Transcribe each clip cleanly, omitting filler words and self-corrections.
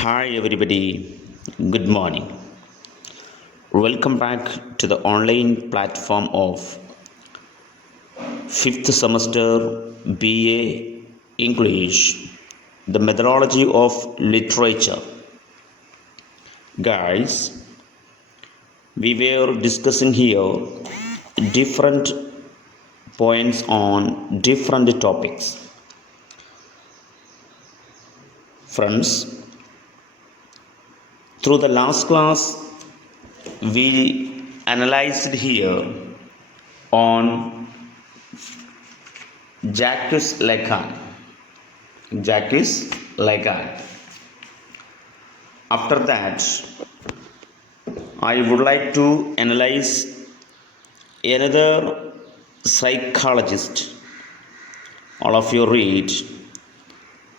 Hi, everybody. Good morning. Welcome back to the online platform of fifth semester BA English, the methodology of literature. Guys, we were discussing here different points on different topics. Friends, through the last class, we analyzed here on Jacques Lacan. After that, I would like to analyze another psychologist. All of you read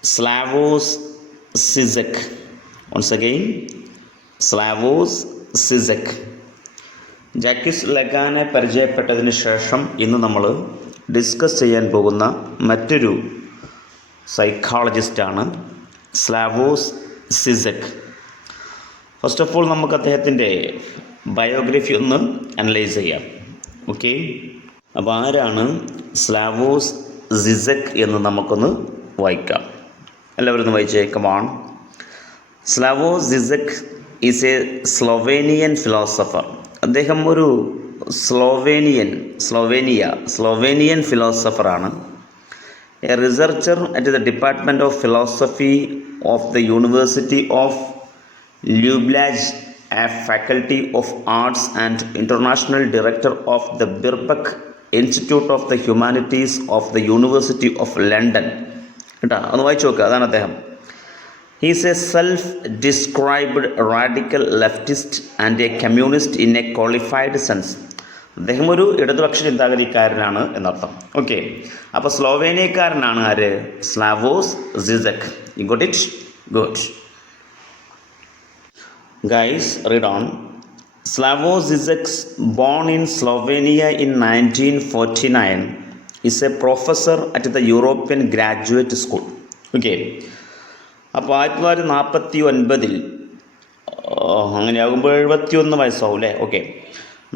Slavoj Zizek. Once again, Slavoj Zizek. Jacques ലഗാനെ പരിചയപ്പെട്ടതിന് ശേഷം ഇന്ന് നമ്മൾ discuss ചെയ്യാൻ പോകുന്ന മറ്റൊരു സൈക്കോളജിസ്റ്റാണ് Slavoj Zizek. First of all നമുക്ക് അദ്ദേഹത്തിൻ്റെ ബയോഗ്രഫി ഒന്ന് അനലൈസ് ചെയ്യാം. ഓക്കെ, അപ്പോൾ ആരാണ് സ്ലാവോസ് സിസക് എന്ന് നമുക്കൊന്ന് വായിക്കാം. എല്ലാവരും ഒന്ന് വായിച്ചേ. Come on. Slavoj Zizek is a Slovenian philosopher. അദ്ദേഹം ഒരു സ്ലൊവേനിയൻ ഫിലോസഫറാണ്. A researcher at the department of philosophy of the university of Ljubljana, a faculty of arts and international director of the Birkbeck institute of the humanities of the university of London. കേട്ടോ, ഒന്ന് വായിച്ചു നോക്കുക. അതാണ് അദ്ദേഹം. He is a self-described radical leftist and a communist in a qualified sense. അദ്ദേഹം ഒരു ഇടതുപക്ഷ ചിന്താഗതിക്കാരനാണ് എന്നർത്ഥം. ഓക്കെ, അപ്പോൾ സ്ലോവേനിയക്കാരനാണ് ആര്? Slawosz സിസക്. You got it? Good. Guys, read on. Slavoj Zizek, born in Slovenia in 1949, is a professor at the European Graduate School. Okay. അപ്പോൾ 1949 അങ്ങനെയാകുമ്പോൾ 71 വയസ്സാവും അല്ലേ? Okay,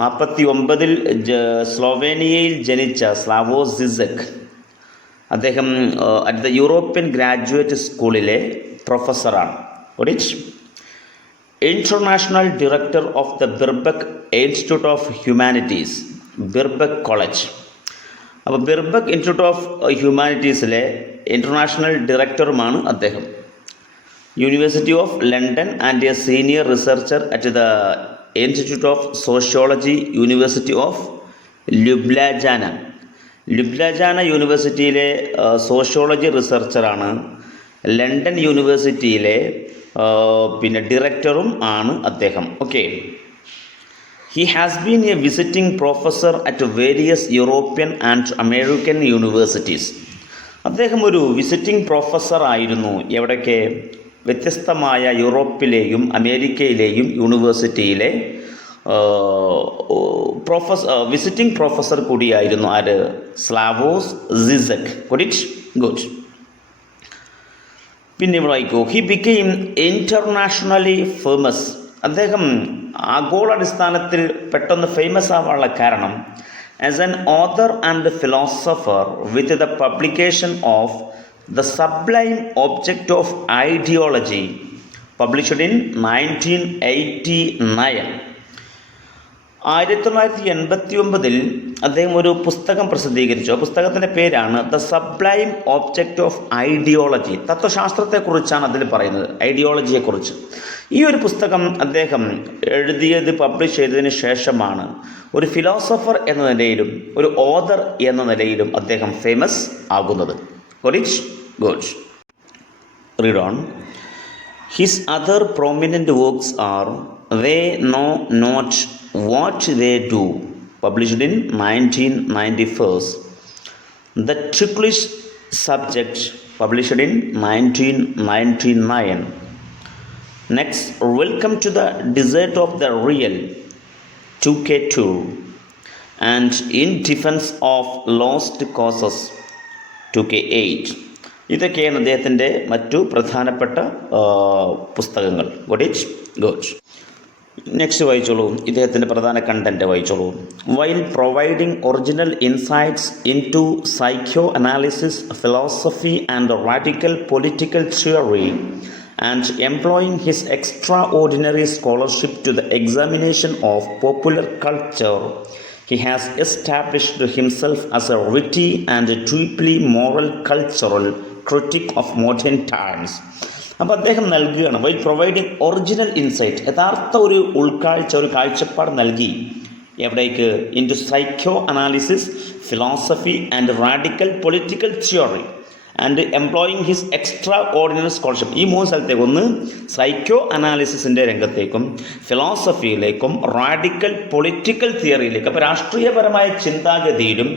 1949 സ്ലോവേനിയയിൽ ജനിച്ച സ്ലാവോസ് സിസക് അദ്ദേഹം അറ്റ് ദ യൂറോപ്യൻ ഗ്രാജുവേറ്റ് സ്കൂളിലെ പ്രൊഫസറാണ്. International director of the Birkbeck institute of humanities, Birkbeck college. അപ്പോൾ Birkbeck institute of ഹ്യൂമാനിറ്റീസിലെ ഇൻ്റർനാഷണൽ ഡയറക്ടറുമാണ് അദ്ദേഹം. University of London and a senior researcher at the institute of sociology, university of Ljubljana യൂണിവേഴ്സിറ്റിയിലെ sociology റിസർച്ചറാണ്. London യൂണിവേഴ്സിറ്റിയിലെ പിന്നെ ഡയറക്ടറും ആണ് അദ്ദേഹം. Okay, he has been a visiting professor at various European and American universities. അദ്ദേഹം ഒരു വിസിറ്റിംഗ് പ്രൊഫസർ ആയിരുന്നു. എവിടെയൊക്കെ? വ്യത്യസ്തമായ യൂറോപ്പിലെയും അമേരിക്കയിലെയും യൂണിവേഴ്സിറ്റിയിലെ വിസിറ്റിംഗ് പ്രൊഫസർ കൂടിയായിരുന്നു ആര്? സ്ലാവോസ് സിസക്. ഗുഡ്. പിന്നെ വായിക്കൂ. He became internationally famous. അദ്ദേഹം ആഗോളാടിസ്ഥാനത്തിൽ പെട്ടെന്ന് ഫേമസ് ആവാനുള്ള കാരണം as an author and philosopher with the publication of The Sublime Object of Ideology, published in 1989. 1989 അദ്ദേഹം ഒരു പുസ്തകം പ്രസിദ്ധീകരിച്ചു. ആ പുസ്തകത്തിൻ്റെ പേരാണ് the sublime object of ideology. തത്വശാസ്ത്രത്തെക്കുറിച്ചാണ് അതിൽ പറയുന്നത്, ഐഡിയോളജിയെക്കുറിച്ച്. ഈ ഒരു പുസ്തകം അദ്ദേഹം പബ്ലിഷ് ചെയ്തതിന് ശേഷമാണ് ഒരു ഫിലോസഫർ എന്ന നിലയിലും ഒരു ഓഥർ എന്ന നിലയിലും അദ്ദേഹം ഫേമസ് ആകുന്നത്. Good. Read on. His other prominent works are They Know Not What They Do, published in 1991. The Ticklish Subject, published in 1999. Next, Welcome to the Desert of the Real, 2K2, and In Defense of Lost Causes, 2K8. ഇതൊക്കെയാണ് അദ്ദേഹത്തിൻ്റെ മറ്റു പ്രധാനപ്പെട്ട പുസ്തകങ്ങൾ. Good. Next വായിച്ചോളൂ, ഇദ്ദേഹത്തിൻ്റെ പ്രധാന content വായിച്ചോളൂ. While providing original insights into psychoanalysis, philosophy and radical political theory and employing his extraordinary scholarship to the examination of popular culture, he has established himself as a witty and deeply moral cultural critic of modern times. അപ്പോൾ അദ്ദേഹം നൽകുകയാണ് Y providing original insight, യഥാർത്ഥ ഒരു ഉൾക്കാഴ്ച, ഒരു കാഴ്ചപ്പാട് നൽകി. എവിടേക്ക്? Into psychoanalysis, philosophy and radical political theory and employing his extraordinary scholarship. ഈ 3 സ്ഥലത്തേക്ക്, ഒന്ന് സൈക്കോ അനാലിസിസിൻ്റെ രംഗത്തേക്കും ഫിലോസഫിയിലേക്കും റാഡിക്കൽ പൊളിറ്റിക്കൽ തിയറിയിലേക്കും. അപ്പോൾ രാഷ്ട്രീയപരമായ ചിന്താഗതിയിലും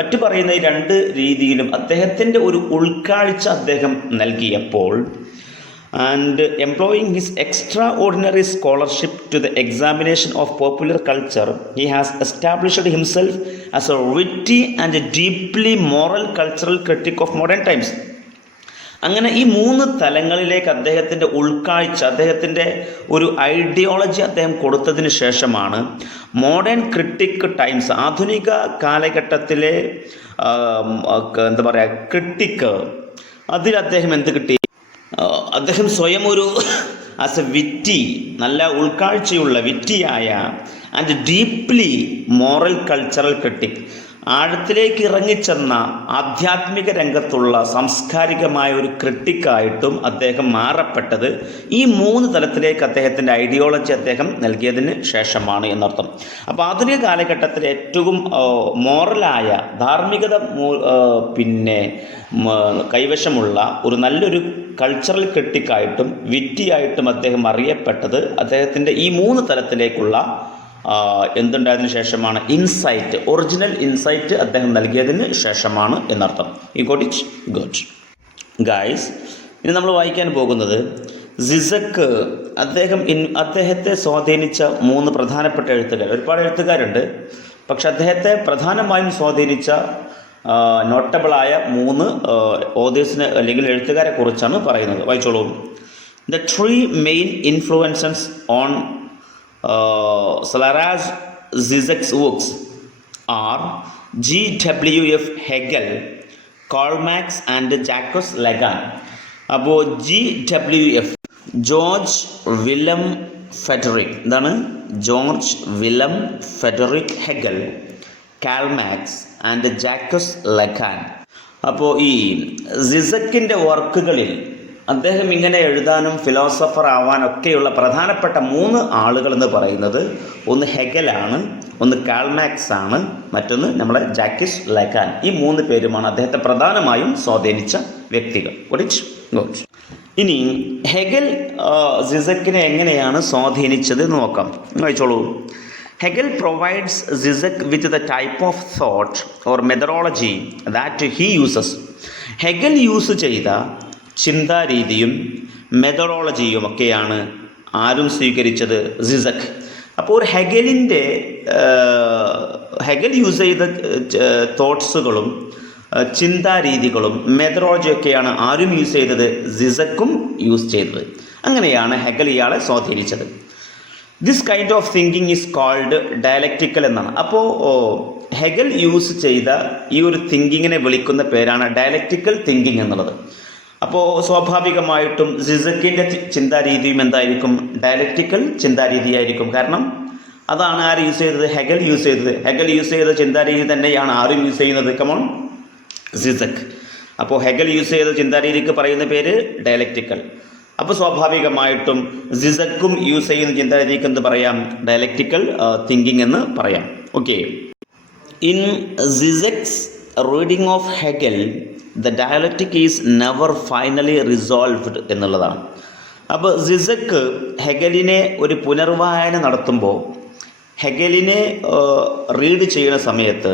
മറ്റു പറയുന്ന ഈ 2 രീതിയിലും അദ്ദേഹത്തിൻ്റെ ഒരു ഉൾക്കാഴ്ച അദ്ദേഹം നൽകിയപ്പോൾ, and employing his extraordinary scholarship to the examination of popular culture, he has established himself as a witty and a deeply moral cultural critic of modern times. അങ്ങനെ ഈ 3 തലങ്ങളിലേക്ക് അദ്ദേഹത്തിൻ്റെ ഉൾക്കാഴ്ച, അദ്ദേഹത്തിൻ്റെ ഒരു ഐഡിയോളജി അദ്ദേഹം കൊടുത്തതിന് ശേഷമാണ് മോഡേൺ ക്രിട്ടിക് ടൈംസ്, ആധുനിക കാലഘട്ടത്തിലെ എന്താ പറയുക, ക്രിട്ടിക്ക്, അതിൽ അദ്ദേഹം എന്ത് കിട്ടി? അദ്ദേഹം സ്വയം ഒരു ആസ് എ വിറ്റി, നല്ല ഉൾക്കാഴ്ചയുള്ള വിറ്റിയായ and deeply moral cultural critic, ആഴത്തിലേക്ക് ഇറങ്ങിച്ചെന്ന ആധ്യാത്മിക രംഗത്തുള്ള സാംസ്കാരികമായ ഒരു ക്രിട്ടിക്കായിട്ടും അദ്ദേഹം മാറപ്പെട്ടത് ഈ 3 തലത്തിലേക്ക് അദ്ദേഹത്തിൻ്റെ ഐഡിയോളജി അദ്ദേഹം നൽകിയതിന് ശേഷമാണ് എന്നർത്ഥം. അപ്പോൾ ആധുനിക കാലഘട്ടത്തിൽ ഏറ്റവും മോറലായ, ധാർമ്മികത കൈവശമുള്ള ഒരു നല്ലൊരു കൾച്ചറൽ ക്രിട്ടിക്കായിട്ടും വിറ്റിയായിട്ടും അദ്ദേഹം അറിയപ്പെട്ടത് അദ്ദേഹത്തിൻ്റെ ഈ 3 തലത്തിലേക്കുള്ള എന്തുണ്ടായതിനു ശേഷമാണ്? ഇൻസൈറ്റ്, ഒറിജിനൽ ഇൻസൈറ്റ് അദ്ദേഹം നൽകിയതിന് ശേഷമാണ് എന്നർത്ഥം. ഈ ഗോട്ട് ഗുഡ് ഗൈസ്. ഇനി നമ്മൾ വായിക്കാൻ പോകുന്നത് സിസക്ക്. അദ്ദേഹത്തെ സ്വാധീനിച്ച 3 പ്രധാനപ്പെട്ട എഴുത്തുകാർ. ഒരുപാട് എഴുത്തുകാരുണ്ട്, പക്ഷെ അദ്ദേഹത്തെ പ്രധാനമായും സ്വാധീനിച്ച നോട്ടബിളായ 3 ഓതേഴ്സിനെ അല്ലെങ്കിൽ എഴുത്തുകാരെ കുറിച്ചാണ് പറയുന്നത്. വായിച്ചോളൂ. The 3 main influences on Salazar Zizek's works are G.W.F. Hegel, Karl Marx and Jacques Lacan. അപ്പോൾ G.W.F. ജോർജ് വില്ലം ഫെഡറിക്, എന്താണ്? George William Frederick Hegel, Karl Marx and Jacques Lacan. അപ്പോൾ ഈ സിസക്കിൻ്റെ വർക്കുകളിൽ അദ്ദേഹം ഇങ്ങനെ എഴുതാനും ഫിലോസഫർ ആവാനൊക്കെയുള്ള പ്രധാനപ്പെട്ട 3 ആളുകൾ എന്ന് പറയുന്നത്, ഒന്ന് ഹെഗലാണ്, ഒന്ന് കാൾ മാർക്സ് ആണ്, മറ്റൊന്ന് നമ്മളെ ജാക്കസ് ലക്കാൻ. ഈ 3 പേരുമാണ് അദ്ദേഹത്തെ പ്രധാനമായും സ്വാധീനിച്ച വ്യക്തികൾ. ഗുഡ്. ഇനി ഹെഗൽ സിസക്കിനെ എങ്ങനെയാണ് സ്വാധീനിച്ചത് എന്ന് നോക്കാം. വായിച്ചോളൂ. Hegel provides Zizek with the type of thought or methodology that he uses. Hegel use ചെയ്ത ചിന്താരീതിയും മെത്തഡോളജിയും ഒക്കെയാണ് ആരും സ്വീകരിച്ചത്? സിസക്. അപ്പോൾ ഹെഗൽ യൂസ് ചെയ്ത തോട്ട്സുകളും ചിന്താരീതികളും മെത്തഡോളജിയൊക്കെയാണ് ആരും യൂസ് ചെയ്തത്? സിസക്കും യൂസ് ചെയ്തത്. അങ്ങനെയാണ് ഹെഗൽ ഇയാളെ സ്വാധീനിച്ചത്. This kind of thinking is called dialectical എന്നാണ്. അപ്പോൾ ഹെഗൽ യൂസ് ചെയ്ത ഈ ഒരു തിങ്കിങ്ങിനെ വിളിക്കുന്ന പേരാണ് ഡയലക്റ്റിക്കൽ തിങ്കിങ് എന്നുള്ളത്. അപ്പോൾ സ്വാഭാവികമായിട്ടും സിസക്കിൻ്റെ ചിന്താരീതിയും എന്തായിരിക്കും? ഡയലക്റ്റിക്കൽ ചിന്താരീതിയായിരിക്കും. കാരണം അതാണ് ആര് യൂസ് ചെയ്തത്? ഹെഗൽ യൂസ് ചെയ്തത്. ഹെഗൽ യൂസ് ചെയ്ത ചിന്താരീതി തന്നെയാണ് ആരും യൂസ് ചെയ്യുന്നത്? കമോൺ, സിസക്. അപ്പോൾ ഹെഗൽ യൂസ് ചെയ്ത ചിന്താരീതിക്ക് പറയുന്ന പേര് ഡയലക്റ്റിക്കൽ. അപ്പോൾ സ്വാഭാവികമായിട്ടും സിസക്കും യൂസ് ചെയ്യുന്ന ചിന്താരീതിക്ക് എന്ത് പറയാം? ഡയലക്റ്റിക്കൽ തിങ്കിങ് എന്ന് പറയാം. Okay. In Zizek's reading of Hegel the dialectic is never finally resolved എന്നുള്ളതാണ്. അപ്പോൾ സിസക്ക് ഹെഗലിനെ ഒരു പുനർവായന നടത്തുമ്പോൾ, ഹെഗലിനെ റീഡ് ചെയ്യുന്ന സമയത്ത്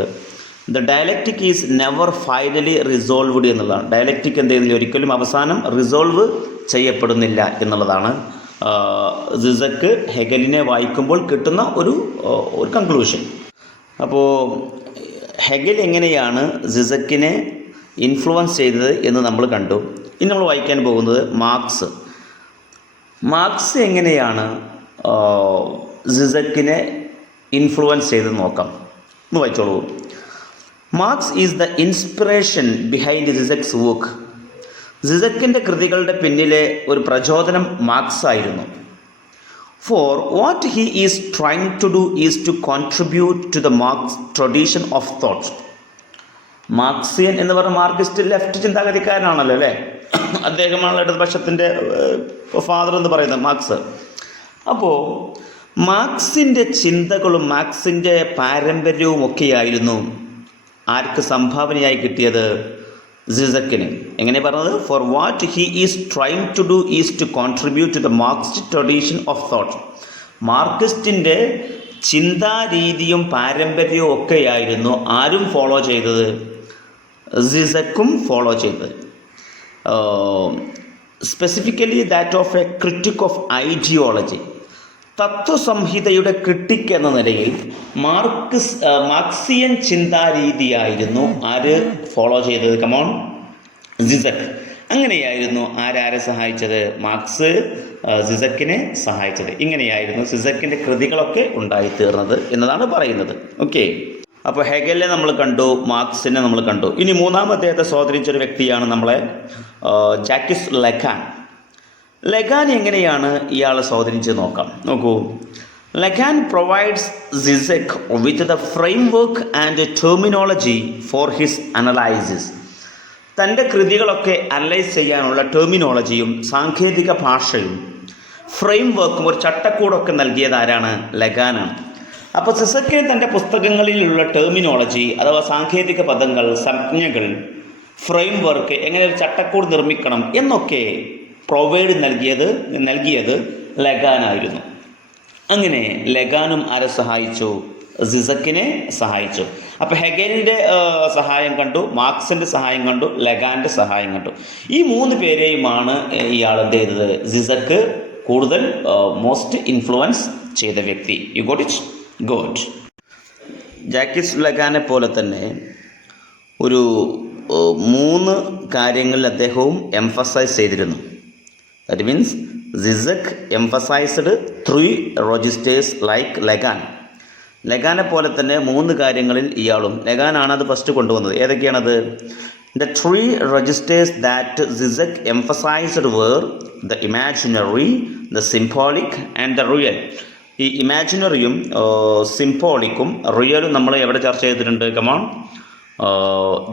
the dialectic is never finally resolved എന്നുള്ളതാണ്. ഡയലക്റ്റിക് എന്ത് ചെയ്യുന്നില്ല, ഒരിക്കലും അവസാനം റിസോൾവ് ചെയ്യപ്പെടുന്നില്ല എന്നുള്ളതാണ് സിസക്ക് ഹെഗലിനെ വായിക്കുമ്പോൾ കിട്ടുന്ന ഒരു കൺക്ലൂഷൻ. അപ്പോൾ ഹെഗൽ എങ്ങനെയാണ് സിസക്കിനെ ഇൻഫ്ലുവൻസ് ചെയ്തത് എന്ന് നമ്മൾ കണ്ടു. ഇനി നമ്മൾ വായിക്കാൻ പോകുന്നത് മാർക്സ് എങ്ങനെയാണ് സിസക്കിനെ ഇൻഫ്ലുവൻസ് ചെയ്ത് നോക്കാം. ഒന്ന് വായിച്ചോളൂ. Marx is the inspiration behind Zizek's work. സിസക്കിൻ്റെ കൃതികളുടെ പിന്നിലെ ഒരു പ്രചോദനം മാർക്സ് ആയിരുന്നു. For what he is trying to do is to contribute to the Marx tradition of thought. Marxian എന്ന് പറഞ്ഞ മാർക്സിസ്റ്റ് ലെഫ്റ്റ് ചിന്താഗതിക്കാരനാണല്ലോ അല്ലേ. അദ്ദേഹമാണ് ഇടതുപക്ഷത്തിൻ്റെ ഫാദർ എന്ന് പറയുന്നത് മാർക്സ്. അപ്പോൾ മാർക്സിൻ്റെ ചിന്തകളും മാർക്സിൻ്റെ പാരമ്പര്യവും ഒക്കെയായിരുന്നു ആർക്ക് സംഭാവനയായി കിട്ടിയത്? സിസക്കിന്. എങ്ങനെ പറഞ്ഞത്? For what he is trying to do is to contribute to the Marxist tradition of thought. മാർക്സിസ്റ്റിൻ്റെ ചിന്താരീതിയും പാരമ്പര്യവും ഒക്കെയായിരുന്നു ആരും ഫോളോ ചെയ്തത്? സിസക്കും ഫോളോ ചെയ്തത്. Specifically that of a critic of ideology. തത്വസംഹിതയുടെ ക്രിട്ടിക് എന്ന നിലയിൽ മാർക്സിയൻ ചിന്താരീതിയായിരുന്നു ആര് ഫോളോ ചെയ്തത്? Come on, Zizek. അങ്ങനെയായിരുന്നു ആരെ സഹായിച്ചത്? മാർക്സ് സിസക്കിനെ സഹായിച്ചത്. ഇങ്ങനെയായിരുന്നു സിസക്കിൻ്റെ കൃതികളൊക്കെ ഉണ്ടായിത്തീർന്നത് എന്നതാണ് പറയുന്നത്. ഓക്കെ, അപ്പോൾ ഹെഗലിനെ നമ്മൾ കണ്ടു, മാർക്സിനെ നമ്മൾ കണ്ടു. ഇനി മൂന്നാമത്തെ സ്വാധീനിച്ചൊരു വ്യക്തിയാണ് നമ്മളെ ജാക്കിസ് ലഗാൻ. ലഗാൻ എങ്ങനെയാണ് ഇയാളെ സ്വാധീനിച്ച് നോക്കാം. നോക്കൂ. Lacan provides Zizek with the framework and terminology for his analysis. തൻ്റെ കൃതികളൊക്കെ അനലൈസ് ചെയ്യാനുള്ള ടെർമിനോളജിയും സാങ്കേതിക ഭാഷയും ഫ്രെയിംവർക്കും ഒരു ചട്ടക്കൂടൊക്കെ നൽകിയത് ആരാണ്? ലഗാനാണ്. അപ്പോൾ സിസക്കിന് തൻ്റെ പുസ്തകങ്ങളിലുള്ള ടെർമിനോളജി അഥവാ സാങ്കേതിക പദങ്ങൾ, സംജ്ഞകൾ, ഫ്രെയിംവർക്ക്, എങ്ങനെ ഒരു ചട്ടക്കൂട് നിർമ്മിക്കണം എന്നൊക്കെ പ്രൊവൈഡ് നൽകിയത് ലഗാനായിരുന്നു. അങ്ങനെ ലഗാനും ആരെ സഹായിച്ചു? സിസക്കിനെ സഹായിച്ചു. അപ്പോൾ ഹെഗലിൻ്റെ സഹായം കണ്ടു, മാർക്സിൻ്റെ സഹായം കണ്ടു, ലഗാൻ്റെ സഹായം കണ്ടു. ഈ മൂന്ന് പേരെയുമാണ് ഇയാൾ എന്ത് ചെയ്തത്? സിസക്ക് കൂടുതൽ മോസ്റ്റ് ഇൻഫ്ലുവൻസ് ചെയ്ത വ്യക്തി. You got it? Good. Jacques ലഗാനെ പോലെ തന്നെ ഒരു 3 കാര്യങ്ങളിൽ അദ്ദേഹവും എംഫസൈസ് ചെയ്തിരുന്നു. That means Zizek emphasized 3 registers like Lacan. ലഗാനെ പോലെ തന്നെ 3 കാര്യങ്ങളിൽ ഇയാളും, ലഗാനാണ് അത് ഫസ്റ്റ് കൊണ്ടുവന്നത്. ഏതൊക്കെയാണത്? The 3 registers that Zizek emphasized where the imaginary, the symbolic and the real. ഈ ഇമാജിനറിയും സിംബോളിക്കും റിയലും നമ്മൾ എവിടെ ചർച്ച ചെയ്തിട്ടുണ്ട്? കമോൺ,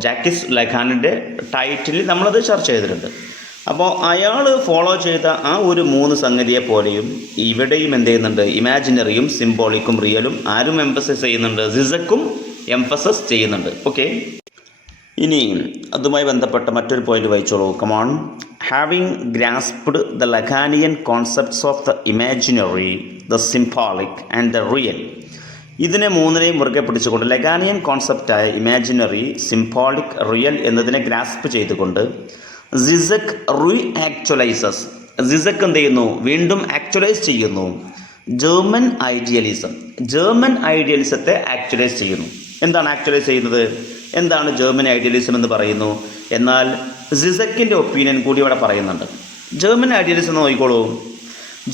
ജാക്കിസ് ലഗാനിൻ്റെ ടൈറ്റിൽ നമ്മളത് ചർച്ച ചെയ്തിട്ടുണ്ട്. അപ്പോൾ അയാൾ ഫോളോ ചെയ്ത ആ ഒരു 3 സംഗതിയെ പോലെയും ഇവിടെയും എന്ത് ചെയ്യുന്നുണ്ട്? ഇമാജിനറിയും സിംബോളിക്കും റിയലും ആരും എംഫസൈസ് ചെയ്യുന്നുണ്ട്? സിസക്കും എംഫസൈസ് ചെയ്യുന്നുണ്ട്. ഓക്കെ, ഇനി അതുമായി ബന്ധപ്പെട്ട മറ്റൊരു പോയിന്റ് വായിച്ചോളൂ. Come on. Having grasped the Lacanian concepts of the imaginary, the symbolic and the real. ഇതിനെ 3നെയും മുറുകെ പിടിച്ചുകൊണ്ട് ലഗാനിയൻ കോൺസെപ്റ്റായ ഇമാജിനറി, സിംബോളിക്, റിയൽ എന്നതിനെ ഗ്രാസ്പ് ചെയ്തുകൊണ്ട് സിസക് റീആക്ച്വലൈസസ്. സിസക് എന്ത് ചെയ്യുന്നു? വീണ്ടും ആക്ച്വലൈസ് ചെയ്യുന്നു ജർമ്മൻ ഐഡിയലിസത്തെ ആക്ച്വലൈസ് ചെയ്യുന്നു. എന്താണ് ആക്ച്വലൈസ് ചെയ്യുന്നത്? എന്താണ് ജർമ്മൻ ഐഡിയലിസം എന്ന് പറയുന്നു. എന്നാൽ സിസക്കിൻ്റെ ഒപ്പീനിയൻ കൂടി ഇവിടെ പറയുന്നുണ്ട്. ജർമ്മൻ ഐഡിയലിസം എന്ന് നോക്കിക്കോളൂ.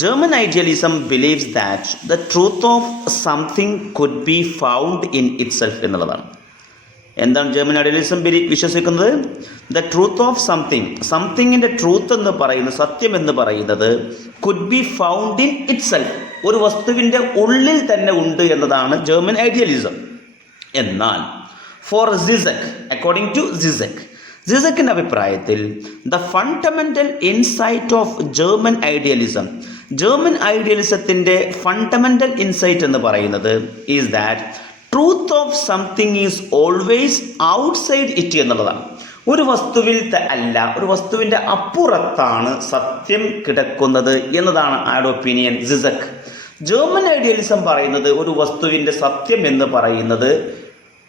German idealism believes that the truth of something could be found in itself എന്നുള്ളതാണ്. എന്താണ് ജർമ്മൻ ഐഡിയലിസം വിശ്വസിക്കുന്നത്? ദ ട്രൂത്ത് ഓഫ് സംതിങ്ങിൻ്റെ ട്രൂത്ത് എന്ന് പറയുന്നത്, സത്യം എന്ന് പറയുന്നത് could be found in itself, ഒരു വസ്തുവിൻ്റെ ഉള്ളിൽ തന്നെ ഉണ്ട് എന്നതാണ് ജർമ്മൻ ഐഡിയലിസം. എന്നാൽ ഫോർ സിസക്, അക്കോർഡിംഗ് ടു സിസക്കിൻ്റെ അഭിപ്രായത്തിൽ the fundamental insight of German ഐഡിയലിസത്തിൻ്റെ ഫണ്ടമെൻ്റൽ ഇൻസൈറ്റ് എന്ന് പറയുന്നത് is that truth of something is always outside it എന്നുള്ളതാണ്. ഒരു വസ്തുവിൽ അല്ല, ഒരു വസ്തുവിൻ്റെ അപ്പുറത്താണ് സത്യം കിടക്കുന്നത് എന്നതാണ് ആരുടെ ഒപ്പീനിയൻ? സിസക്. ജർമ്മൻ ഐഡിയലിസം പറയുന്നത് ഒരു വസ്തുവിൻ്റെ സത്യം എന്ന് പറയുന്നത്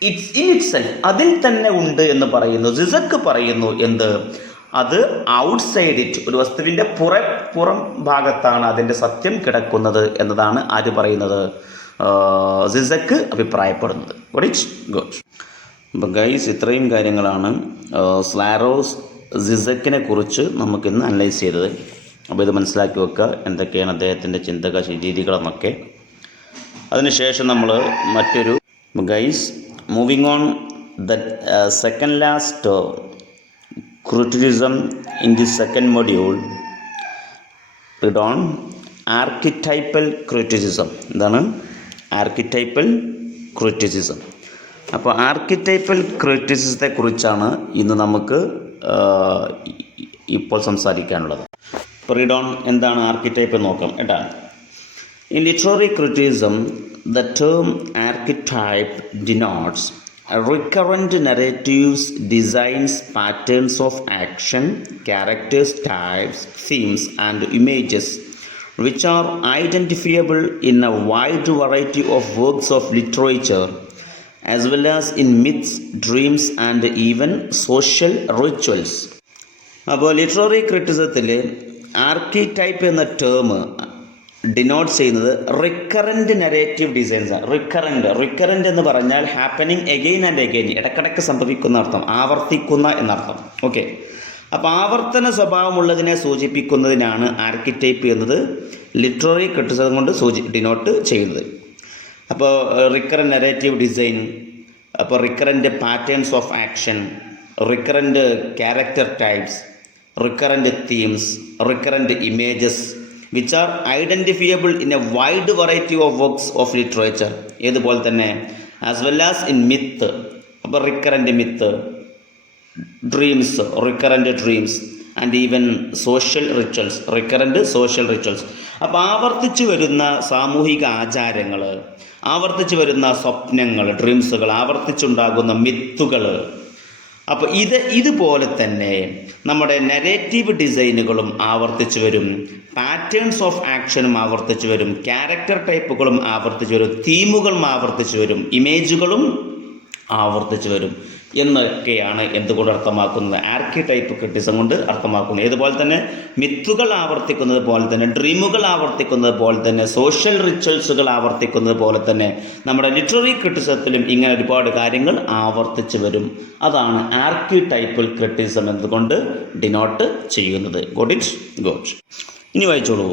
ഇറ്റ്സ് ഇൻ ഇറ്റ്സെൽഫ്, അതിൽ തന്നെ ഉണ്ട് എന്ന് പറയുന്നു. സിസക് പറയുന്നു എന്ത്? അത് ഔട്ട്സൈഡ് ഇറ്റ്, ഒരു വസ്തുവിൻ്റെ പുറം ഭാഗത്താണ് അതിൻ്റെ സത്യം കിടക്കുന്നത് എന്നതാണ് ആര് പറയുന്നത്? സിസക് അഭിപ്രായപ്പെടുന്നത്. ഗുഡ്. അപ്പോൾ ഗൈസ്, ഇത്രയും കാര്യങ്ങളാണ് സ്ലാരോസ് സിസക്കിനെ കുറിച്ച് നമുക്കിന്ന് അനലൈസ് ചെയ്തത്. അപ്പോൾ ഇത് മനസ്സിലാക്കി വെക്കുക, എന്തൊക്കെയാണ് അദ്ദേഹത്തിൻ്റെ ചിന്തക രീതികളെന്നൊക്കെ. അതിനുശേഷം നമ്മൾ മറ്റൊരു guys moving on the second last criticism in the second module read on archetypal criticism. എന്താണ് ആർക്കിടൈപ്പൽ ക്രിറ്റിസിസം? അപ്പോൾ ആർക്കിടൈപ്പൽ ക്രിറ്റിസിസത്തെ കുറിച്ചാണ് ഇന്ന് നമുക്ക് ഇപ്പോൾ സംസാരിക്കാനുള്ളത്. ഇപ്പോൾ റീഡ് ഓൺ എന്താണ് ആർക്കിടൈപ്പ് നോക്കാം കേട്ടോ. In literary criticism, the term archetype denotes recurrent narratives, designs, patterns of action, characters, types, themes, and images which are identifiable in a wide variety of works of literature, as well as in myths, dreams, and even social rituals. അപ്പോൾ literary ക്രിറ്റിസിസത്തിൽ archetype എന്ന term denote ചെയ്യുന്നത് recurrent narrative ഡിസൈൻസാണ്. Recurrent എന്ന് പറഞ്ഞാൽ happening again and again, ഇടക്കിടക്ക് സംഭവിക്കുന്ന അർത്ഥം, ആവർത്തിക്കുന്ന എന്നർത്ഥം. ഓക്കെ, അപ്പോൾ ആവർത്തന സ്വഭാവമുള്ളതിനെ സൂചിപ്പിക്കുന്നതിനാണ് ആർക്കിടൈപ്പ് എന്നത് ലിറ്റററി ക്രിറ്റിസിസം കൊണ്ട് ഡിനോട്ട് ചെയ്യുന്നത്. അപ്പോൾ റിക്കറൻറ്റ് നരേറ്റീവ് ഡിസൈൻ, അപ്പോൾ recurrent patterns of action, recurrent character types, recurrent themes, recurrent images which are identifiable in a wide variety of works of literature. ഏതുപോലെ തന്നെ as well as in myth, അപ്പോൾ recurrent myth, dreams, recurrent dreams, and even social rituals, recurrent social rituals. അപ്പോൾ ആവർത്തിച്ച് വരുന്ന സാമൂഹിക ആചാരങ്ങൾ, ആവർത്തിച്ച് വരുന്ന സ്വപ്നങ്ങൾ, ഡ്രീംസുകൾ, ആവർത്തിച്ചുണ്ടാകുന്ന മിത്തുകൾ. അപ്പോൾ ഇതുപോലെ തന്നെ നമ്മുടെ നരേറ്റീവ് ഡിസൈനുകളും ആവർത്തിച്ച് വരും, പാറ്റേൺസ് ഓഫ് ആക്ഷനും ആവർത്തിച്ച് വരും, ക്യാരക്ടർ ടൈപ്പുകളും ആവർത്തിച്ച് വരും, തീമുകളും ആവർത്തിച്ച് വരും, ഇമേജുകളും ആവർത്തിച്ച് വരും എന്നൊക്കെയാണ് എന്തുകൊണ്ട് അർത്ഥമാക്കുന്നത്, ആർക്കിടൈപ്പ് ക്രിറ്റിസം കൊണ്ട് അർത്ഥമാക്കുന്നത്. ഇതുപോലെ തന്നെ മിത്തുകൾ ആവർത്തിക്കുന്നത് പോലെ തന്നെ, ഡ്രീമുകൾ ആവർത്തിക്കുന്നത് പോലെ തന്നെ, സോഷ്യൽ റിച്വൽസുകൾ ആവർത്തിക്കുന്നത് പോലെ തന്നെ നമ്മുടെ ലിറ്റററി ക്രിറ്റിസത്തിലും ഇങ്ങനെ ഒരുപാട് കാര്യങ്ങൾ ആവർത്തിച്ച് വരും. അതാണ് ആർക്കിടൈപ്പൽ ക്രിറ്റിസം എന്നതുകൊണ്ട് ഡിനോട്ട് ചെയ്യുന്നത്. Got it? ഗോട്ട്. ഇനി വായിച്ചോളൂ.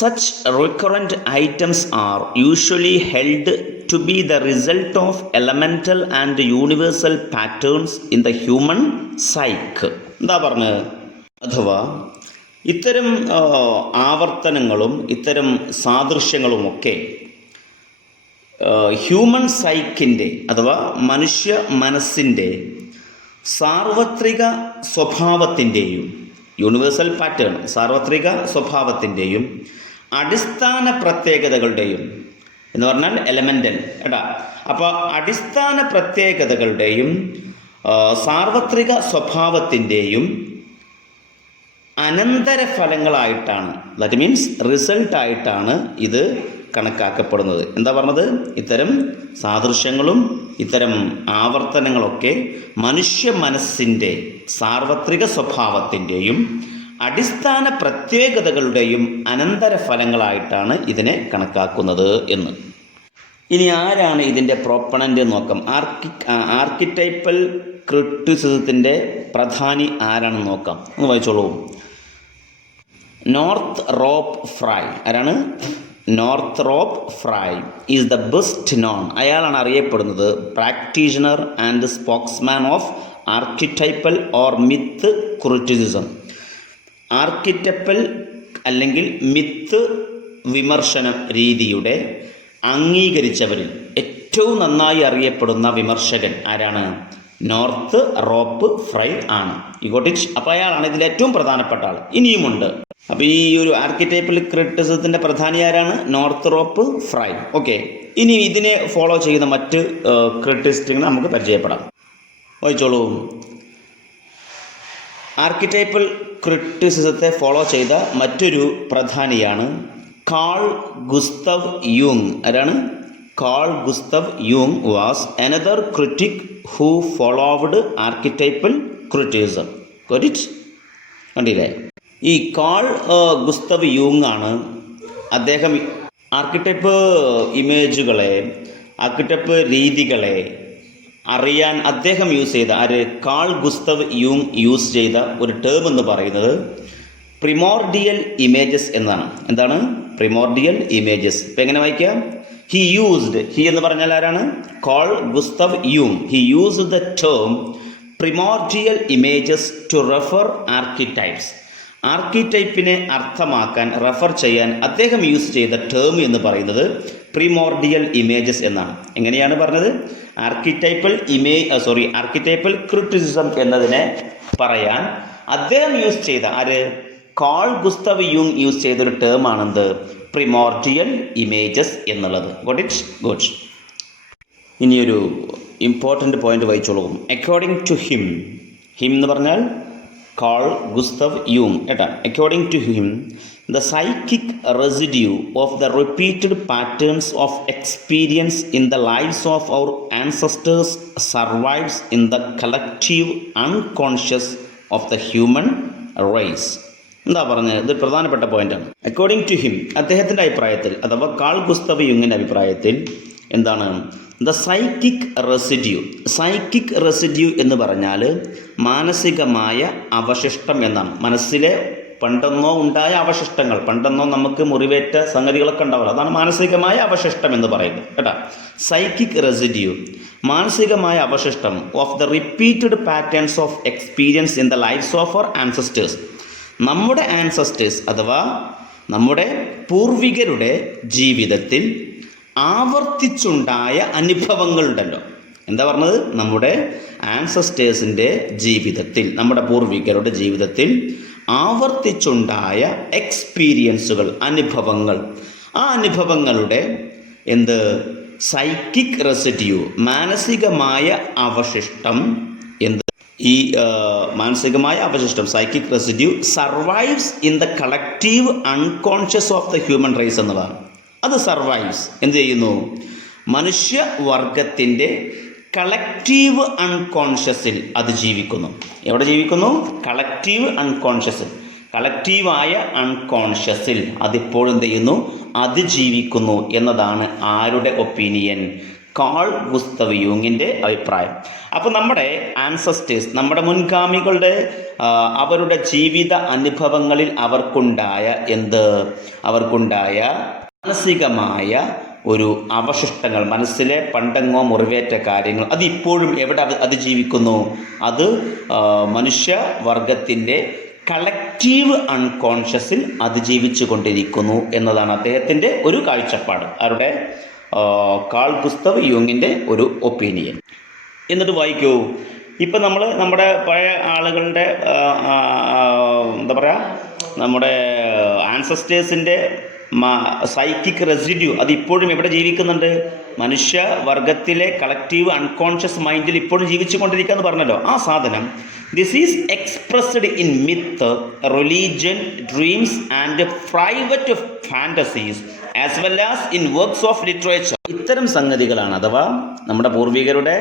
Such recurrent items are usually held to be the result of elemental and universal patterns in the human psyche. എന്താ പറഞ്ഞത്? അഥവാ ഇത്തരം ആവർത്തനങ്ങളും ഇത്തരം സാദൃശ്യങ്ങളുമൊക്കെ ഹ്യൂമൻ സൈക്കിൻ്റെ അഥവാ മനുഷ്യ മനസ്സിൻ്റെ സാർവത്രിക സ്വഭാവത്തിൻ്റെയും, യൂണിവേഴ്സൽ പാറ്റേൺ, സാർവത്രിക സ്വഭാവത്തിൻ്റെയും അടിസ്ഥാന പ്രത്യേകതകളുടെയും എന്ന് പറഞ്ഞാൽ എലമെൻ്റൽ കേട്ടാ. അപ്പോൾ അടിസ്ഥാന പ്രത്യേകതകളുടെയും സാർവത്രിക സ്വഭാവത്തിൻ്റെയും അനന്തരഫലങ്ങളായിട്ടാണ്, ദാറ്റ് മീൻസ് റിസൾട്ടായിട്ടാണ് ഇത് കണക്കാക്കപ്പെടുന്നത്. എന്താ പറഞ്ഞത്? ഇത്തരം സാദൃശ്യങ്ങളും ഇത്തരം ആവർത്തനങ്ങളൊക്കെ മനുഷ്യ മനസ്സിൻ്റെ സാർവത്രിക സ്വഭാവത്തിൻ്റെയും അടിസ്ഥാന പ്രത്യേകതകളുടെയും അനന്തരഫലങ്ങളായിട്ടാണ് ഇതിനെ കണക്കാക്കുന്നത് എന്ന്. ഇനി ആരാണ് ഇതിൻ്റെ പ്രൊപ്പണൻ്റ് എന്ന് നോക്കാം. ആർക്കിടൈപ്പൽ ക്രിറ്റിസിസത്തിൻ്റെ പ്രധാനി ആരാണെന്ന് നോക്കാം. ഒന്ന് വായിച്ചോളൂ. Northrop Frye. ആരാണ്? Northrop Frye is the best known. അയാളാണ് അറിയപ്പെടുന്നത് practitioner and spokesman of archetypal or myth criticism. Archetypal അല്ലെങ്കിൽ മിത്ത് വിമർശന രീതിയുടെ അംഗീകരിച്ചവരിൽ ഏറ്റവും നന്നായി അറിയപ്പെടുന്ന വിമർശകൻ ആരാണ്? നോർത്ത് ഫ്രൈ ആണ്. U got it? അപ്പോൾ അയാളാണ് ഇതിൽ ഏറ്റവും പ്രധാനപ്പെട്ട ആൾ. ഇനിയുമുണ്ട്. അപ്പോൾ ഈ ഒരു ആർക്കിടൈപ്പൽ ക്രിറ്റിസിസത്തിൻ്റെ പ്രധാനി ആരാണ്? Northrop fry. ഓക്കെ, ഇനി ഇതിനെ ഫോളോ ചെയ്യുന്ന മറ്റ് ക്രിറ്റിസിസ്റ്റുകൾ നമുക്ക് പരിചയപ്പെടാം. വായിച്ചോളൂ. ആർക്കിടൈപ്പൽ ക്രിറ്റിസിസത്തെ ഫോളോ ചെയ്ത മറ്റൊരു പ്രധാനിയാണ് കാൾ ഗുസ്തവ് യൂങ്. ആരാണ്? കാൾ ഗുസ്തവ് യൂങ് was another critic who followed archetypal criticism. Got it? കണ്ടില്ലേ? ഈ കാൾ ഗുസ്തവ് യൂങ് ആണ്. അദ്ദേഹം ആർക്കിടൈപ്പ് ഇമേജുകളെ, ആർക്കിടൈപ്പ് രീതികളെ അറിയാൻ അദ്ദേഹം യൂസ് ചെയ്ത കാൾ ഗുസ്തവ് യൂങ് യൂസ് ചെയ്ത ഒരു ടേം എന്ന് പറയുന്നത് പ്രിമോർഡിയൽ ഇമേജസ് എന്നാണ്. എന്താണ് പ്രിമോർഡിയൽ ഇമേജസ്? ഇപ്പം എങ്ങനെ വായിക്കാം? ഹി എന്ന് പറഞ്ഞാൽ ആരാണ്? കാൾ ഗുസ്തവ് യൂങ്. He used the term primordial images to refer archetypes. ആർക്കിടൈപ്പിനെ അർത്ഥമാക്കാൻ, റെഫർ ചെയ്യാൻ അദ്ദേഹം യൂസ് ചെയ്ത ടേം എന്ന് പറയുന്നത് പ്രിമോർഡിയൽ ഇമേജസ് എന്നാണ്. എങ്ങനെയാണ് പറഞ്ഞത്? ആർക്കിടൈപ്പൽ ക്രിറ്റിസിസം എന്നതിനെ പറയാൻ അദ്ദേഹം യൂസ് ചെയ്ത കാൾ ഗുസ്തവ് യൂങ് യൂസ് ചെയ്തൊരു ടേം ആണെന്ത്? പ്രിമോർഡിയൽ ഇമേജസ് എന്നുള്ളത്. Got it? ഗുഡ്. ഇനിയൊരു ഇമ്പോർട്ടൻ്റ് പോയിന്റ് വായിച്ചോളൂ. അക്കോർഡിംഗ് ടു ഹിം എന്ന് പറഞ്ഞാൽ കാൾ ഗുസ്തവ് യൂങ് കേട്ടോ. According to him the psychic residue of the repeated patterns of experience in the lives of our ancestors survives in the collective unconscious of the human race. എന്താ പറഞ്ഞത്? ഇത് പ്രധാനപ്പെട്ട പോയിന്റാണ്. According to him, അദ്ദേഹത്തിൻ്റെ അഭിപ്രായത്തിൽ, അഥവാ കാൾ ഗുസ്തവ് യൂങ്ങിൻ്റെ അഭിപ്രായത്തിൽ എന്താണ്? ദ സൈക്കിക് റെസിഡ്യൂ എന്ന് പറഞ്ഞാൽ മാനസികമായ അവശിഷ്ടം എന്നാണ്. മനസ്സിലെ പണ്ടെന്നോ ഉണ്ടായ അവശിഷ്ടങ്ങൾ, പണ്ടെന്നോ നമുക്ക് മുറിവേറ്റ സംഗതികളൊക്കെ ഉണ്ടാവില്ല, അതാണ് മാനസികമായ അവശിഷ്ടം എന്ന് പറയുന്നത് കേട്ടോ. സൈക്കിക് റെസിഡ്യൂ, മാനസികമായ അവശിഷ്ടം of the repeated patterns of experience in the lifes of our ancestors. നമ്മുടെ ആൻസസ്റ്റേഴ്സ് അഥവാ നമ്മുടെ പൂർവികരുടെ ജീവിതത്തിൽ ആവർത്തിച്ചുണ്ടായ അനുഭവങ്ങളുണ്ടല്ലോ. എന്താ പറഞ്ഞത്? നമ്മുടെ ആൻസസ്റ്റേഴ്സിൻ്റെ ജീവിതത്തിൽ, നമ്മുടെ പൂർവികരുടെ ജീവിതത്തിൽ ആവർത്തിച്ചുണ്ടായ എക്സ്പീരിയൻസുകൾ, അനുഭവങ്ങൾ, ആ അനുഭവങ്ങളുടെ സൈക്കിക് റെസിഡ്യൂ, മാനസികമായ അവശിഷ്ടം ഈ മാനസികമായ അവശിഷ്ടം, psychic residue survives in the collective unconscious of the human raise എന്നതാണ്. അത് സർവൈവ്സ് എന്ത് ചെയ്യുന്നു? മനുഷ്യവർഗത്തിൻ്റെ കളക്റ്റീവ് അൺകോൺഷ്യസിൽ അത് ജീവിക്കുന്നു. എവിടെ ജീവിക്കുന്നു? കളക്റ്റീവ് അൺകോൺഷ്യസിൽ. കളക്റ്റീവായ അൺകോൺഷ്യസിൽ അതിപ്പോഴും എന്ത് ചെയ്യുന്നു? അതിജീവിക്കുന്നു എന്നതാണ് ആരുടെ ഒപ്പീനിയൻ? കാൾ ഗുസ്തവ് യൂങ്ങിൻ്റെ അഭിപ്രായം. അപ്പോൾ നമ്മുടെ ആൻസസ്റ്റേഴ്സ്, നമ്മുടെ മുൻഗാമികളുടെ അവരുടെ ജീവിത അനുഭവങ്ങളിൽ അവർക്കുണ്ടായ മാനസികമായ ഒരു അവശിഷ്ടങ്ങൾ, മനസ്സിലെ പണ്ടെങ്ങോ മുറിവേറ്റ കാര്യങ്ങൾ, അതിപ്പോഴും എവിടെ അതിജീവിക്കുന്നു? അത് മനുഷ്യവർഗത്തിൻ്റെ കളക്റ്റീവ് അൺകോൺഷ്യസിൽ അതിജീവിച്ചു കൊണ്ടിരിക്കുന്നു എന്നതാണ് അദ്ദേഹത്തിൻ്റെ ഒരു കാഴ്ചപ്പാട്. അവരുടെ കാൾ ഗുസ്തവ് യൂങ്ങിൻ്റെ ഒരു ഒപ്പീനിയൻ. എന്നിട്ട് വായിക്കൂ. ഇപ്പം നമ്മുടെ പഴയ ആളുകളുടെ എന്താ പറയുക, നമ്മുടെ ആൻസസ്റ്റേഴ്സിൻ്റെ സൈക്കിക് റെസിഡ്യൂ അതിപ്പോഴും എവിടെ ജീവിക്കുന്നുണ്ട്? മനുഷ്യവർഗത്തിലെ കളക്റ്റീവ് അൺകോൺഷ്യസ് മൈൻഡിൽ ഇപ്പോഴും ജീവിച്ചു കൊണ്ടിരിക്കുക എന്ന് പറഞ്ഞല്ലോ. ആ സാധനം this is expressed in myth, religion, dreams and private fantasies as well as in works of literature. ഇത്തരം സംഗതികളാണ്, അഥവാ നമ്മുടെ പൂർവികരുടെ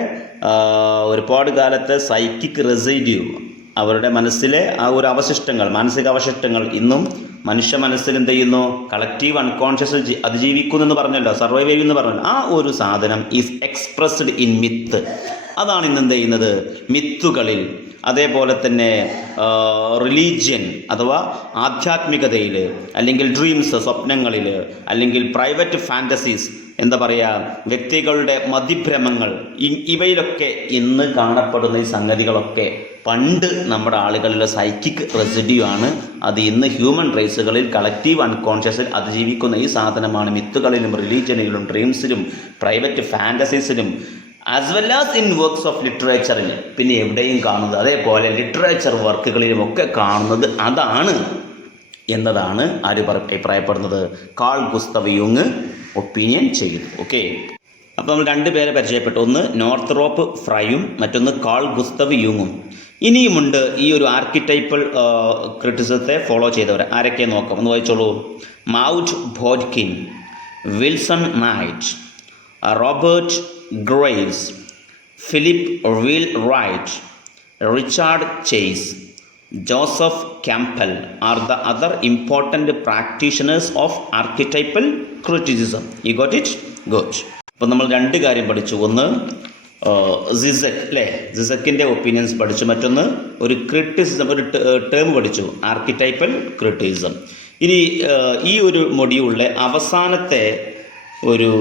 ഒരുപാട് കാലത്തെ സൈക്കിക് റെസിഡ്യൂ, അവരുടെ മനസ്സിലെ ആ ഒരു അവശിഷ്ടങ്ങൾ, മാനസിക അവശിഷ്ടങ്ങൾ ഇന്നും മനുഷ്യ മനസ്സിൽ എന്ത് ചെയ്യുന്നു? കളക്റ്റീവ് അൺകോൺഷ്യസ് അതിജീവിക്കുന്നു എന്ന് പറഞ്ഞല്ലോ, സർവൈവ് ചെയ്യുമെന്ന് പറഞ്ഞല്ലോ. ആ ഒരു സാധനം ഈസ് എക്സ്പ്രസ്ഡ് ഇൻ മിത്ത്. അതാണ് ഇന്ന് എന്ത് ചെയ്യുന്നത്? മിത്തുകളിൽ, അതേപോലെ തന്നെ റിലീജിയൻ അഥവാ ആധ്യാത്മികതയിൽ, അല്ലെങ്കിൽ ഡ്രീംസ് സ്വപ്നങ്ങളിൽ, അല്ലെങ്കിൽ പ്രൈവറ്റ് ഫാൻറ്റസീസ് എന്താ പറയുക, വ്യക്തികളുടെ മതിഭ്രമങ്ങൾ, ഇവയിലൊക്കെ ഇന്ന് കാണപ്പെടുന്ന ഈ സംഗതികളൊക്കെ പണ്ട് നമ്മുടെ ആളുകളിലെ സൈക്കിക് റെസിഡ്യൂ ആണ്. അത് ഇന്ന് ഹ്യൂമൻ റേസുകളിൽ കളക്റ്റീവ് അൺകോൺഷ്യസിൽ അതിജീവിക്കുന്ന ഈ സാധനമാണ് മിത്തുകളിലും റിലീജിയനിലും ഡ്രീംസിലും പ്രൈവറ്റ് ഫാൻറ്റസീസിലും as well as in works of ലിറ്ററേച്ചറിൽ പിന്നെ എവിടെയും കാണുന്നത്, അതേപോലെ ലിറ്ററേച്ചർ വർക്കുകളിലുമൊക്കെ കാണുന്നത് അതാണ് എന്നതാണ് ആര് അഭിപ്രായപ്പെടുന്നത്? കാൾ ഗുസ്തവ് യൂങ് ഒപ്പീനിയൻ ചെയ്യുന്നു. ഓക്കെ, അപ്പോൾ നമ്മൾ രണ്ടുപേരെ പരിചയപ്പെട്ടു. ഒന്ന് നോർത്രോപ്പ് ഫ്രൈയും മറ്റൊന്ന് കാൾ ഗുസ്തവ് യൂങ്ങും. ഇനിയുമുണ്ട് ഈ ഒരു ആർക്കിടൈപ്പൽ ക്രിറ്റിസിസത്തെ ഫോളോ ചെയ്തവർ. ആരൊക്കെ നോക്കാം, ഒന്ന് വായിച്ചോളൂ. Maud Bodkin, Wilson Knight, Robert Graves, Philip Wheelwright, Richard Chase, Joseph Campbell are the other important practitioners of archetypal criticism. You got it? Good. അപ്പോൾ നമ്മൾ രണ്ട് കാര്യം പഠിച്ചു. ഒന്ന് സിസക് അല്ലേ, സിസക്കിൻ്റെ ഒപ്പീനിയൻസ് പഠിച്ചു. മറ്റൊന്ന് ഒരു ക്രിറ്റിസിസം, ഒരു ടേം പഠിച്ചു, ആർക്കിടൈപ്പൽ ക്രിറ്റിസിസം. ഇനി ഈ ഒരു മൊഡ്യൂളിലെ അവസാനത്തെ ഒരു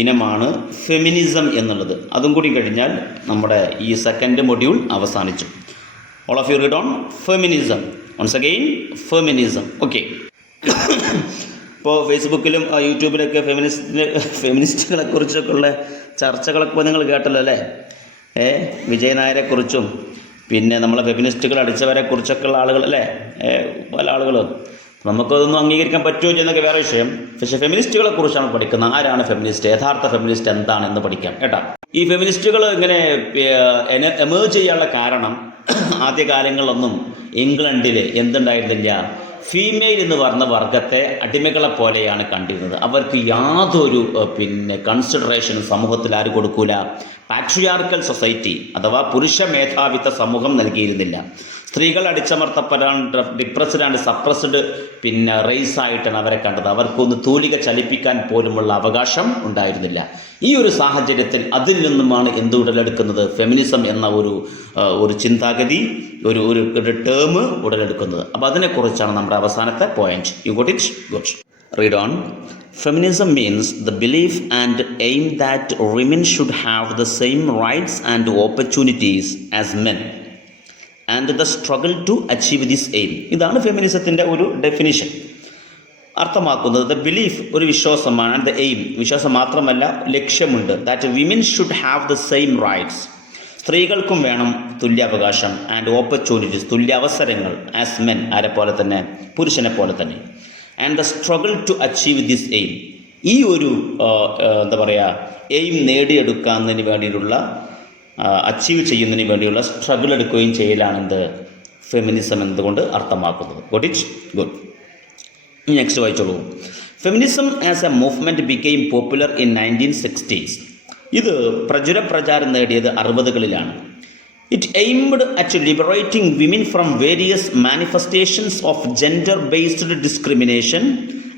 ഇനമാണ് ഫെമിനിസം എന്നുള്ളത്. അതും കൂടി കഴിഞ്ഞാൽ നമ്മുടെ ഈ സെക്കൻഡ് മൊഡ്യൂൾ അവസാനിച്ചു. All of you read on feminism. Once again feminism. Okay. ഇപ്പോൾ ഫേസ്ബുക്കിലും യൂട്യൂബിലൊക്കെ ഫെമിനിസ്റ്റുകളെ കുറിച്ചൊക്കെ ഉള്ള ചർച്ചകളൊക്കെ നിങ്ങൾ കേട്ടല്ലോ അല്ലേ? വിജയ് നായരെക്കുറിച്ചും പിന്നെ നമ്മളെ ഫെമിനിസ്റ്റുകൾ അടിച്ചവരെ കുറിച്ചൊക്കെ ഉള്ള ആളുകൾ അല്ലേ, പല ആളുകളും. നമുക്കതൊന്നും അംഗീകരിക്കാൻ പറ്റുമോ എന്നൊക്കെ വേറെ വിഷയം. പക്ഷേ ഫെമിനിസ്റ്റുകളെ കുറിച്ചാണ് പഠിക്കുന്നത്. ആരാണ് ഫെമിനിസ്റ്റ്, യഥാർത്ഥ ഫെമിനിസ്റ്റ് എന്താണെന്ന് പഠിക്കാം കേട്ടോ. ഈ ഫെമിനിസ്റ്റുകൾ ഇങ്ങനെ എമേർജ് ചെയ്യാനുള്ള കാരണം ആദ്യകാലങ്ങളിലൊന്നും ഇംഗ്ലണ്ടിൽ എന്തുണ്ടായിരുന്നില്ല, ഫീമെയിൽ എന്ന് പറഞ്ഞ വർഗത്തെ അടിമകളെ പോലെയാണ് കണ്ടിരുന്നത്. അവർക്ക് യാതൊരു കൺസിഡറേഷനും സമൂഹത്തിൽ ആര് കൊടുക്കൂല. പാട്രിയാർക്കൽ സൊസൈറ്റി അഥവാ പുരുഷ മേധാവിത്വ സമൂഹം നൽകിയിരുന്നില്ല. സ്ത്രീകൾ അടിച്ചമർത്തപ്പെടാൻ, ഡിപ്രസ്ഡ് ആൻഡ് സപ്രസ്ഡ് റേസ് ആയിട്ടാണ് അവരെ കണ്ടത്. അവർക്കൊന്ന് തൂലിക ചലിപ്പിക്കാൻ പോലുമുള്ള അവകാശം ഉണ്ടായിരുന്നില്ല. ഈ ഒരു സാഹചര്യത്തിൽ അതിൽ നിന്നുമാണ് എന്ത് ഉടലെടുക്കുന്നത്, ഫെമിനിസം എന്ന ഒരു ചിന്താഗതി, ഒരു ടേം ഉടലെടുക്കുന്നത്. അപ്പോൾ അതിനെക്കുറിച്ചാണ് നമ്മുടെ അവസാനത്തെ point. U got it? Good. Read on. Feminism means the belief and aim that women should have the same rights and opportunities as men and the struggle to achieve this aim. ഇതാണ് ഫെമിനിസത്തിൻ്റെ ഒരു definition. അർത്ഥമാക്കുന്നത് the belief ഒരു വിശ്വാസമാണ്, and the aim വിശ്വാസം മാത്രമല്ല ലക്ഷ്യമുണ്ട്. That women should have the same rights സ്ത്രീകൾക്കും വേണം തുല്യാവകാശം, ആൻഡ് ഓപ്പർച്യൂണിറ്റീസ് തുല്യ അവസരങ്ങൾ, ആസ് മെൻ ആരെ പോലെ തന്നെ, പുരുഷനെ പോലെ തന്നെ, and the struggle to achieve this aim ഈ ഒരു എന്താ പറയുക എയിം നേടിയെടുക്കുന്നതിന് വേണ്ടിയിട്ടുള്ള അച്ചീവ് ചെയ്യുന്നതിന് വേണ്ടിയുള്ള സ്ട്രഗിൾ എടുക്കുകയും ചെയ്യലാണ് എന്ത് ഫെമിനിസം എന്നതുകൊണ്ട് അർത്ഥമാക്കുന്നത്. Got it? ഗുഡ്. നെക്സ്റ്റ് വായിച്ചോളൂ. Feminism as a movement became popular in 1960s. ഇത് പ്രചാരം നേടിയത് 60കളിലാണ്. It aimed at liberating women from various manifestations of gender based discrimination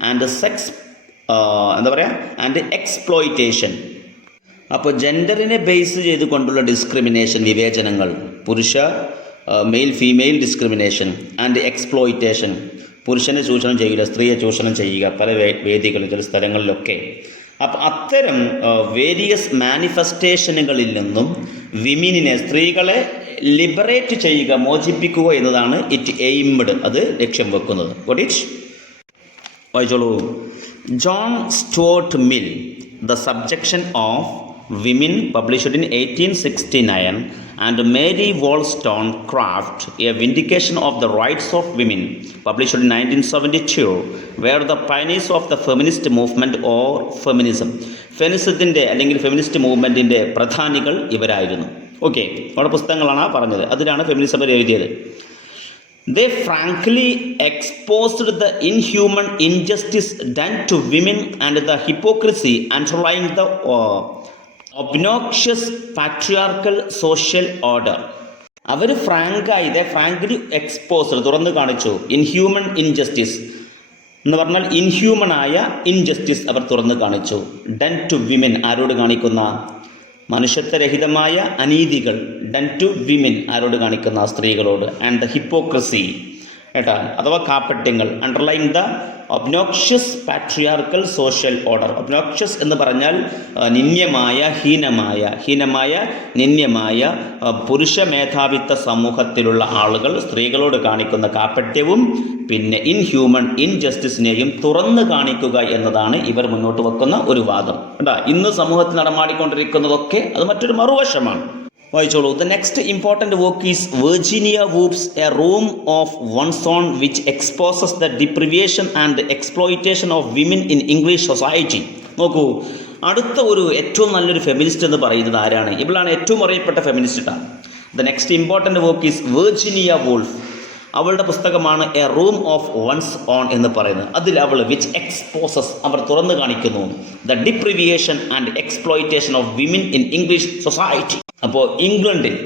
and sex and exploitation. അപ്പോൾ ജെൻഡറിനെ ബേസ് ചെയ്തുകൊണ്ടുള്ള ഡിസ്ക്രിമിനേഷൻ, വിവേചനങ്ങൾ, male female discrimination and exploitation, പുരുഷനെ ചൂഷണം ചെയ്യുക, സ്ത്രീയെ ചൂഷണം ചെയ്യുക പല വേദികളിൽ, ചില സ്ഥലങ്ങളിലൊക്കെ. അപ്പം അത്തരം വേരിയസ് മാനിഫെസ്റ്റേഷനുകളിൽ നിന്നും വിമിനിനെ, സ്ത്രീകളെ ലിബറേറ്റ് ചെയ്യുക, മോചിപ്പിക്കുക എന്നതാണ് ഇറ്റ് എയിംഡ്, അത് ലക്ഷ്യം വെക്കുന്നത്. What it? വായിച്ചോളൂ. John Stuart Mill, the subjection of women, published in 1869, and Mary Wollstonecraft, A Vindication of the Rights of Women, published in 1972, were the pioneers of the feminist movement or feminism. ഫെമിനിസത്തിൻ്റെ അല്ലെങ്കിൽ feminist മൂവ്മെൻറ്റിൻ്റെ പ്രധാനികൾ ഇവരായിരുന്നു. Okay, അവിടെ പുസ്തകങ്ങളാണ് പറഞ്ഞത്, അതിലാണ് feminism എഴുതിയത്. They frankly exposed the inhuman injustice done to women and the hypocrisy underlying the obnoxious patriarchal social order. Our frankly exposed, തുറന്നു കാണിച്ചു. Inhuman injustice എന്ന് പറഞ്ഞാൽ ഇൻഹ്യൂമനായ ഇൻജസ്റ്റിസ് അവർ തുറന്നു കാണിച്ചു. ഡൺ ടു വിമൻ, ആരോട് കാണിക്കുന്ന മനുഷ്യത്വരഹിതമായ അനീതികൾ. ഡൺ ടു വിമൻ, ആരോട് കാണിക്കുന്ന സ്ത്രീകളോട്. ആൻഡ് ദ ഹിപ്പോക്രസി കേട്ടാ, അഥവാ കാപ്പട്യങ്ങൾ. Underlying the obnoxious patriarchal social order. Obnoxious എന്ന് പറഞ്ഞാൽ നിന്ദ്യമായ, നിന്ദ്യമായ പുരുഷ മേധാവിത്വ സമൂഹത്തിലുള്ള ആളുകൾ സ്ത്രീകളോട് കാണിക്കുന്ന കാപ്പട്യവും പിന്നെ ഇൻഹ്യൂമൻ ഇൻജസ്റ്റിസിനെയും തുറന്നു കാണിക്കുക എന്നതാണ് ഇവർ മുന്നോട്ട് വെക്കുന്ന ഒരു വാദം. കേട്ടാ, ഇന്ന് സമൂഹത്തിൽ നടമാടിക്കൊണ്ടിരിക്കുന്നതൊക്കെ അത് മറ്റൊരു മറുവശമാണ്. വായിച്ചോളൂ. The next important work is Virginia വൂപ്സ്, a room of one's own, which exposes the deprivation and exploitation of women in English society. നോക്കൂ, അടുത്ത ഒരു ഏറ്റവും നല്ലൊരു ഫെമിനിസ്റ്റ് എന്ന് പറയുന്നത് ആരാണ്? ഇവളാണ് ഏറ്റവും അറിയപ്പെട്ട ഫെമിനിസ്റ്റാണ്. The next important work is Virginia Woolf. അവളുടെ പുസ്തകമാണ് a room of one's own എന്ന് പറയുന്നത്. അതിൽ അവൾ വിച്ച് എക്സ്പോസസ്, അവർ തുറന്നു കാണിക്കുന്നു the deprivation and exploitation of women in English society. അപ്പോൾ ഇംഗ്ലണ്ടിൽ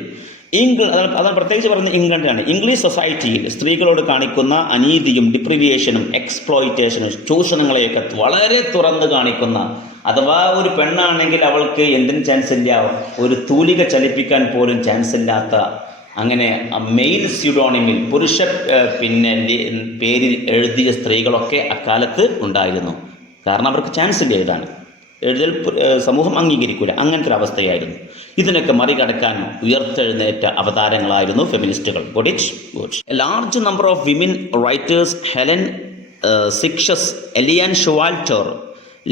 അതാണ് പ്രത്യേകിച്ച് പറയുന്നത് ഇംഗ്ലണ്ടിലാണ്. ഇംഗ്ലീഷ് സൊസൈറ്റിയിൽ സ്ത്രീകളോട് കാണിക്കുന്ന അനീതിയും ഡിപ്രിവിയേഷനും എക്സ്പ്ലോയിറ്റേഷനും ചൂഷണങ്ങളെയൊക്കെ വളരെ തുറന്ന് കാണിക്കുന്ന, അഥവാ ഒരു പെണ്ണാണെങ്കിൽ അവൾക്ക് എന്തിനും ചാൻസ് ഇല്ല, ഒരു തൂലിക ചലിപ്പിക്കാൻ പോലും ചാൻസ് ഇല്ലാത്ത, അങ്ങനെ മെയിൽ സ്യൂഡോണിമിൽ പുരുഷ പേരിൽ എഴുതിയ സ്ത്രീകളൊക്കെ അക്കാലത്ത് ഉണ്ടായിരുന്നു. കാരണം അവർക്ക് ചാൻസ് ഇല്ല, എഴുതൽ സമൂഹം അംഗീകരിക്കില്ല. അങ്ങനത്തെ ഒരു അവസ്ഥയായിരുന്നു. ഇതിനൊക്കെ മറികടക്കാൻ ഉയർത്തെഴുന്നേറ്റ അവതാരങ്ങളായിരുന്നു ഫെമിനിസ്റ്റുകൾ. Got it? Good. A large number of women writers, Helen Cixous, Elaine Showalter,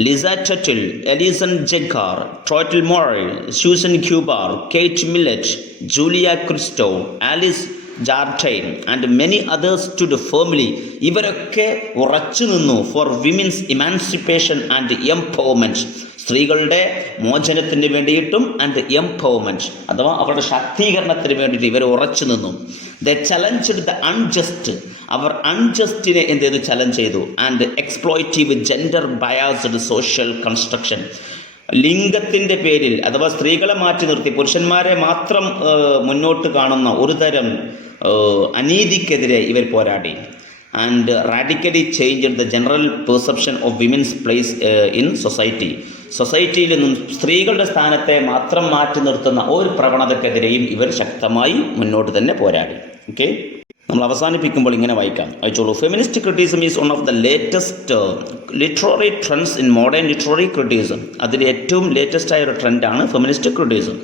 Lisa Tuttle, Alison Jaggar, Toril Moi, Susan Gubar, Kate Millett, Julia Kristeva, Alice Jardine and many others stood firmly. ഇവരൊക്കെ ഉറച്ചു നിന്നു for women's emancipation and empowerment, സ്ത്രീകളുടെ മോചനത്തിന് വേണ്ടിയിട്ടും and empowerment, അഥവാ അവരുടെ ശാക്തീകരണത്തിന് വേണ്ടിയിട്ട് ഇവർ ഉറച്ചു നിന്നു. ദ ചലഞ്ചഡ് ദ അൺജസ്റ്റ്, അവർ അൺജസ്റ്റിനെ എന്ത് ചെയ്തു? ചലഞ്ച് ചെയ്തു. And exploitative gender biased social construction, ലിംഗത്തിൻ്റെ പേരിൽ അഥവാ സ്ത്രീകളെ മാറ്റി നിർത്തി പുരുഷന്മാരെ മാത്രം മുന്നോട്ട് കാണുന്ന ഒരു തരം അനീതിക്കെതിരെ ഇവർ പോരാടി. And radically change the general perception of women's place in society, സൊസൈറ്റിയിൽ നിന്നും സ്ത്രീകളുടെ സ്ഥാനത്തെ മാത്രം മാറ്റി നിർത്തുന്ന ഒരു പ്രവണതക്കെതിരെയും ഇവർ ശക്തമായി മുന്നോട്ട് തന്നെ പോരാടി. ഓക്കെ, നമ്മൾ അവസാനിപ്പിക്കുമ്പോൾ ഇങ്ങനെ വായിച്ചോളൂ. Feminist criticism is one of the latest literary trends in modern literary criticism. അതിൽ ഏറ്റവും ലേറ്റസ്റ്റ് ആയ ഒരു ട്രെൻഡാണ് feminist criticism.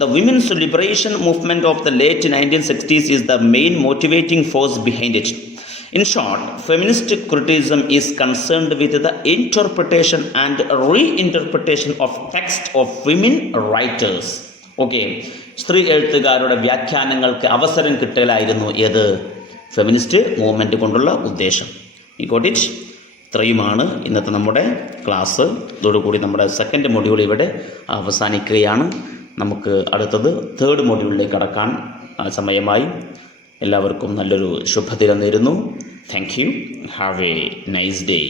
The women's liberation movement of the late 1960s is the main motivating force behind it. In short, feminist criticism is concerned with the interpretation and reinterpretation of text of women writers. Okay, സ്ത്രീ എഴുത്തുകാരുടെ വ്യാഖ്യാനങ്ങൾക്ക് അവസരം കിട്ടലായിരുന്നു ഏത്? Feminist movement കൊണ്ടുള്ള ഉദ്ദേശം. ഈ got it? ഇത്രയുമാണ് ഇന്നത്തെ നമ്മുടെ ക്ലാസ്. ഇതോടുകൂടി നമ്മുടെ സെക്കൻഡ് മൊഡ്യൂൾ ഇവിടെ അവസാനിക്കുകയാണ്. നമുക്ക് അടുത്തത് തേർഡ് മൊഡ്യൂളിലേക്ക് കടക്കാൻ സമയമായി. എല്ലാവർക്കും നല്ലൊരു ശുഭദിനം നേരുന്നു. Thank you. Have A nice day.